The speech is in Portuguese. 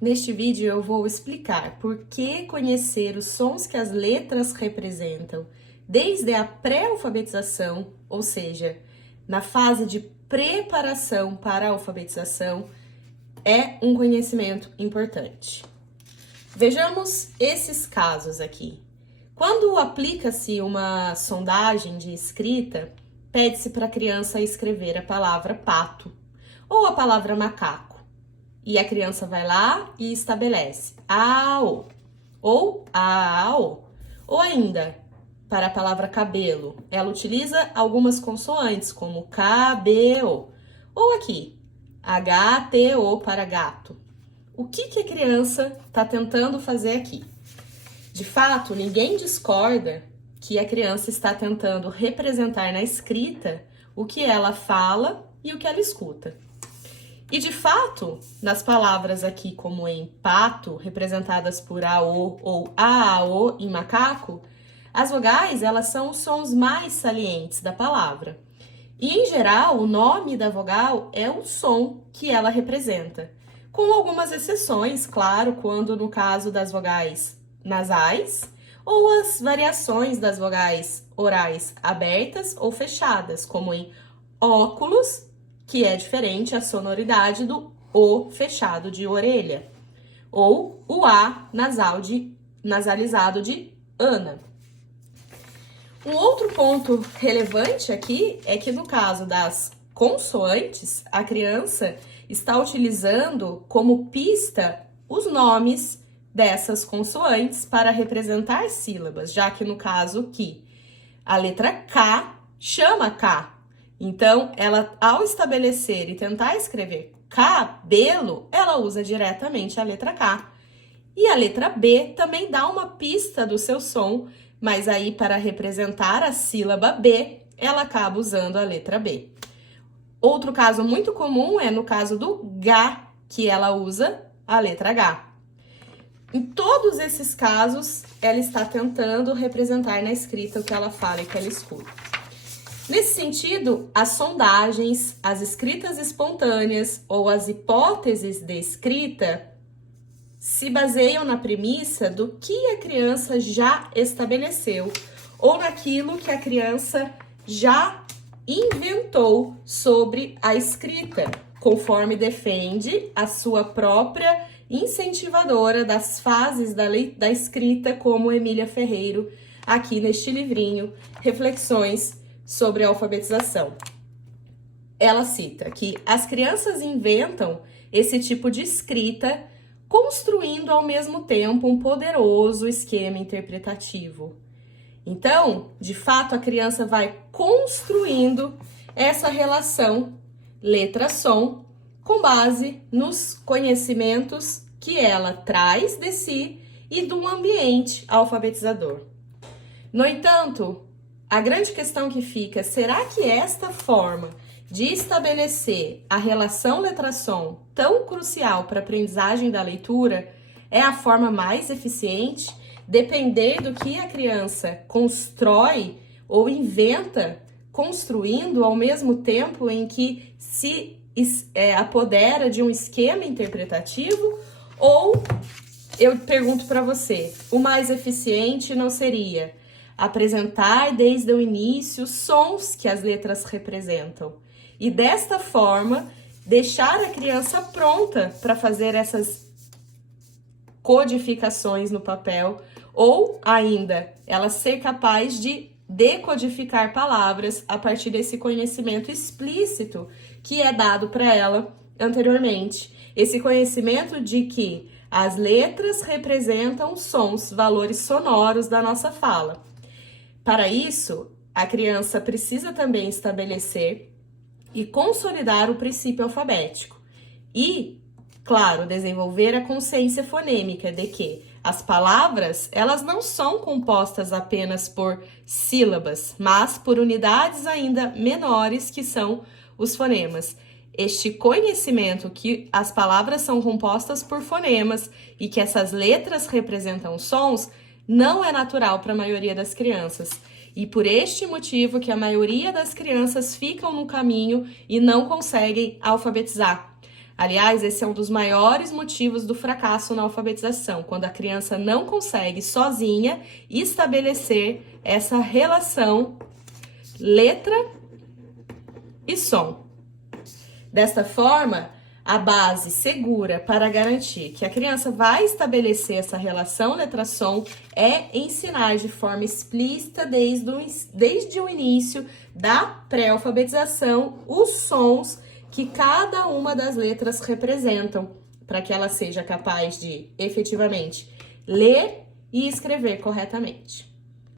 Neste vídeo eu vou explicar por que conhecer os sons que as letras representam desde a pré-alfabetização, ou seja, na fase de preparação para a alfabetização, é um conhecimento importante. Vejamos esses casos aqui. Quando aplica-se uma sondagem de escrita, pede-se para a criança escrever a palavra pato ou a palavra macaco. E a criança vai lá e estabelece A-O ou A-O. Ou ainda, para a palavra cabelo, ela utiliza algumas consoantes, como K-B-O. Ou aqui, H-T-O para gato. O que a criança está tentando fazer aqui? De fato, ninguém discorda que a criança está tentando representar na escrita o que ela fala e o que ela escuta. E de fato, nas palavras aqui como em pato, representadas por AO ou AAO em macaco, as vogais elas são os sons mais salientes da palavra. E em geral, o nome da vogal é o som que ela representa, com algumas exceções, claro, quando no caso das vogais nasais ou as variações das vogais orais abertas ou fechadas, como em óculos, que é diferente a sonoridade do O fechado de orelha, ou o A nasalizado de Ana. Um outro ponto relevante aqui é que no caso das consoantes, a criança está utilizando como pista os nomes dessas consoantes para representar sílabas, já que no caso aqui a letra K chama K. Então, ela, ao estabelecer e tentar escrever cabelo, ela usa diretamente a letra K. E a letra B também dá uma pista do seu som, mas aí para representar a sílaba B, ela acaba usando a letra B. Outro caso muito comum é no caso do G, que ela usa a letra H. Em todos esses casos, ela está tentando representar na escrita o que ela fala e o que ela escuta. Nesse sentido, as sondagens, as escritas espontâneas ou as hipóteses de escrita se baseiam na premissa do que a criança já estabeleceu ou naquilo que a criança já inventou sobre a escrita, conforme defende a sua própria incentivadora das fases da escrita, como Emília Ferreiro, aqui neste livrinho, Reflexões sobre a Alfabetização. Ela cita que as crianças inventam esse tipo de escrita construindo ao mesmo tempo um poderoso esquema interpretativo. Então, de fato, a criança vai construindo essa relação letra-som com base nos conhecimentos que ela traz de si e do ambiente alfabetizador. No entanto, a grande questão que fica, será que esta forma de estabelecer a relação letra-som tão crucial para a aprendizagem da leitura é a forma mais eficiente? Depender do que a criança constrói ou inventa, construindo ao mesmo tempo em que se apodera de um esquema interpretativo? Ou, eu pergunto para você, o mais eficiente não seria apresentar desde o início sons que as letras representam e desta forma deixar a criança pronta para fazer essas codificações no papel, ou ainda ela ser capaz de decodificar palavras a partir desse conhecimento explícito que é dado para ela anteriormente. Esse conhecimento de que as letras representam sons, valores sonoros da nossa fala. Para isso, a criança precisa também estabelecer e consolidar o princípio alfabético e, claro, desenvolver a consciência fonêmica de que as palavras, elas não são compostas apenas por sílabas, mas por unidades ainda menores que são os fonemas. Este conhecimento que as palavras são compostas por fonemas e que essas letras representam sons não é natural para a maioria das crianças. E por este motivo que a maioria das crianças ficam no caminho e não conseguem alfabetizar. Aliás, esse é um dos maiores motivos do fracasso na alfabetização, quando a criança não consegue sozinha estabelecer essa relação letra e som. Desta forma, a base segura para garantir que a criança vai estabelecer essa relação letra-som é ensinar de forma explícita desde o início da pré-alfabetização os sons que cada uma das letras representam, para que ela seja capaz de efetivamente ler e escrever corretamente.